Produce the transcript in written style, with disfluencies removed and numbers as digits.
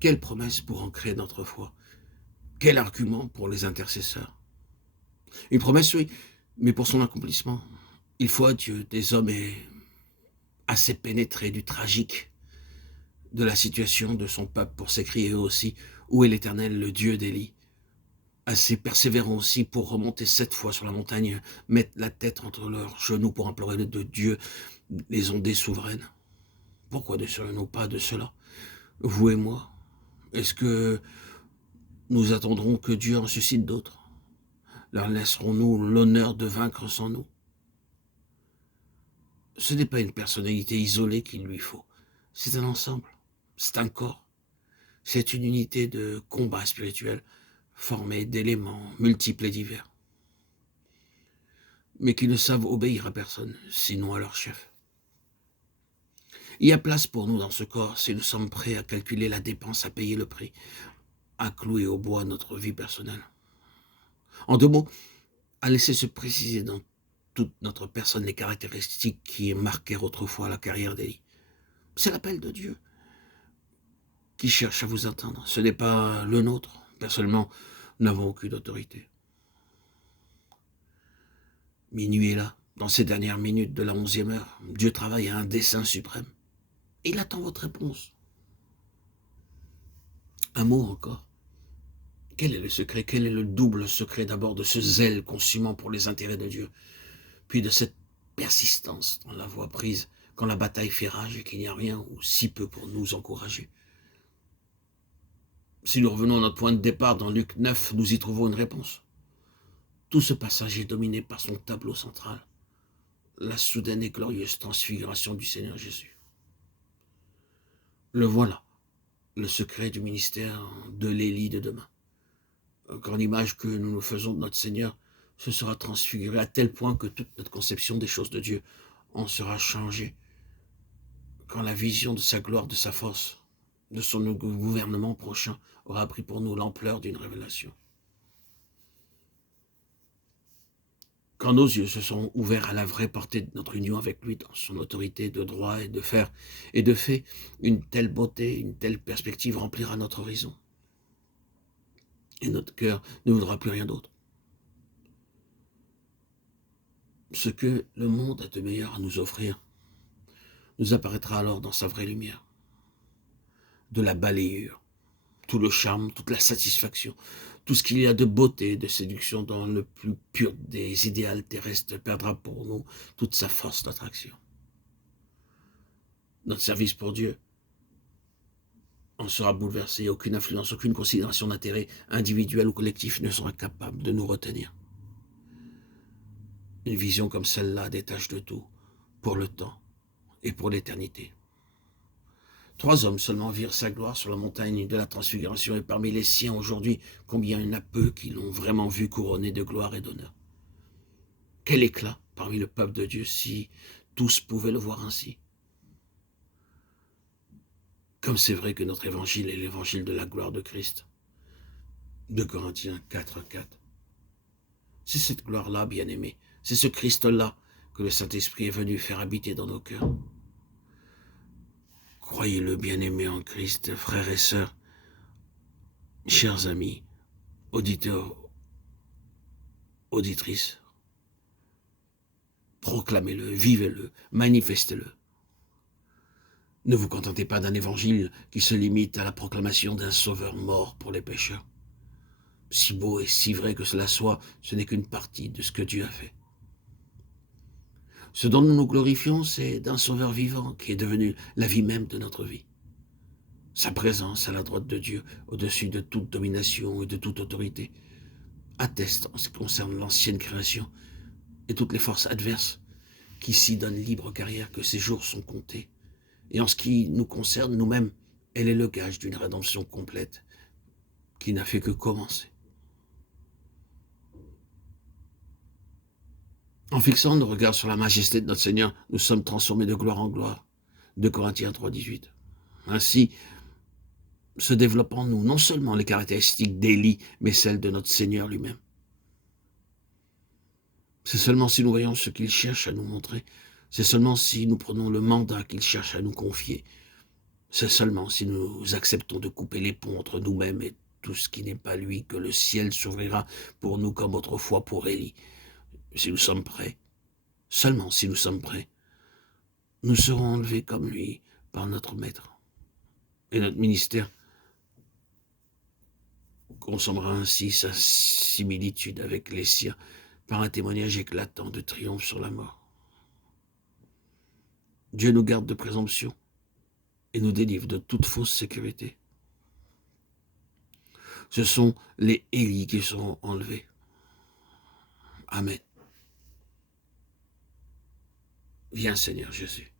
Quelle promesse pour ancrer notre foi? Quel argument pour les intercesseurs? Une promesse, oui, mais pour son accomplissement, il faut à Dieu des hommes assez pénétrés du tragique de la situation de son peuple pour s'écrier eux aussi: où est l'Éternel, le Dieu d'Élie? Assez persévérants aussi pour remonter 7 fois sur la montagne, mettre la tête entre leurs genoux pour implorer de Dieu les ondées souveraines. Pourquoi ne serions-nous pas de cela, vous et moi? Est-ce que nous attendrons que Dieu en suscite d'autres? Leur laisserons-nous l'honneur de vaincre sans nous? Ce n'est pas une personnalité isolée qu'il lui faut, c'est un ensemble, c'est un corps, c'est une unité de combat spirituel formée d'éléments multiples et divers, mais qui ne savent obéir à personne, sinon à leur chef. Il y a place pour nous dans ce corps si nous sommes prêts à calculer la dépense, à payer le prix, à clouer au bois notre vie personnelle. En 2 mots, à laisser se préciser dans toute notre personne les caractéristiques qui marquèrent autrefois la carrière d'Élie. C'est l'appel de Dieu qui cherche à vous atteindre. Ce n'est pas le nôtre. Personnellement, nous n'avons aucune autorité. Minuit est là. Dans ces dernières minutes de la 11e heure, Dieu travaille à un dessein suprême. Et il attend votre réponse. Un mot encore. Quel est le secret? Quel est le double secret d'abord de ce zèle consumant pour les intérêts de Dieu, puis de cette persistance dans la voie prise quand la bataille fait rage et qu'il n'y a rien ou si peu pour nous encourager? Si nous revenons à notre point de départ dans Luc 9, nous y trouvons une réponse. Tout ce passage est dominé par son tableau central, la soudaine et glorieuse transfiguration du Seigneur Jésus. Le voilà, le secret du ministère de l'Élie de demain. Quand l'image que nous nous faisons de notre Seigneur se sera transfigurée à tel point que toute notre conception des choses de Dieu en sera changée. Quand la vision de sa gloire, de sa force, de son gouvernement prochain aura pris pour nous l'ampleur d'une révélation. Quand nos yeux se sont ouverts à la vraie portée de notre union avec lui dans son autorité de droit et de faire et de fait, une telle beauté, une telle perspective remplira notre horizon. Et notre cœur ne voudra plus rien d'autre. Ce que le monde a de meilleur à nous offrir nous apparaîtra alors dans sa vraie lumière. De la balayure, tout le charme, toute la satisfaction, tout ce qu'il y a de beauté, de séduction dans le plus pur des idéals terrestres perdra pour nous toute sa force d'attraction. Notre service pour Dieu en sera bouleversé, aucune influence, aucune considération d'intérêt individuel ou collectif ne sera capable de nous retenir. Une vision comme celle-là détache de tout, pour le temps et pour l'éternité. 3 hommes seulement virent sa gloire sur la montagne de la transfiguration, et parmi les siens aujourd'hui, combien il y en a peu qui l'ont vraiment vu couronné de gloire et d'honneur. Quel éclat parmi le peuple de Dieu si tous pouvaient le voir ainsi. Comme c'est vrai que notre évangile est l'évangile de la gloire de Christ. 2 Corinthiens 4:4. C'est cette gloire-là, bien-aimés, c'est ce Christ-là que le Saint-Esprit est venu faire habiter dans nos cœurs. Croyez-le, bien-aimés en Christ, frères et sœurs, chers amis, auditeurs, auditrices, proclamez-le, vivez-le, manifestez-le. Ne vous contentez pas d'un évangile qui se limite à la proclamation d'un sauveur mort pour les pécheurs. Si beau et si vrai que cela soit, ce n'est qu'une partie de ce que Dieu a fait. Ce dont nous nous glorifions, c'est d'un sauveur vivant qui est devenu la vie même de notre vie. Sa présence à la droite de Dieu, au-dessus de toute domination et de toute autorité, atteste en ce qui concerne l'ancienne création et toutes les forces adverses qui s'y donnent libre carrière que ses jours sont comptés. Et en ce qui nous concerne nous-mêmes, elle est le gage d'une rédemption complète qui n'a fait que commencer. En fixant nos regards sur la majesté de notre Seigneur, nous sommes transformés de gloire en gloire. 2 Corinthiens 3:18. Ainsi, se développent en nous non seulement les caractéristiques d'Élie, mais celles de notre Seigneur lui-même. C'est seulement si nous voyons ce qu'il cherche à nous montrer, c'est seulement si nous prenons le mandat qu'il cherche à nous confier, C'est seulement si nous acceptons de couper les ponts entre nous-mêmes et tout ce qui n'est pas lui que le ciel s'ouvrira pour nous comme autrefois pour Élie. Si nous sommes prêts, seulement si nous sommes prêts, nous serons enlevés comme lui par notre Maître. Et notre ministère consommera ainsi sa similitude avec les siens par un témoignage éclatant de triomphe sur la mort. Dieu nous garde de présomption et nous délivre de toute fausse sécurité. Ce sont les Élie qui seront enlevés. Amen. Viens Seigneur Jésus.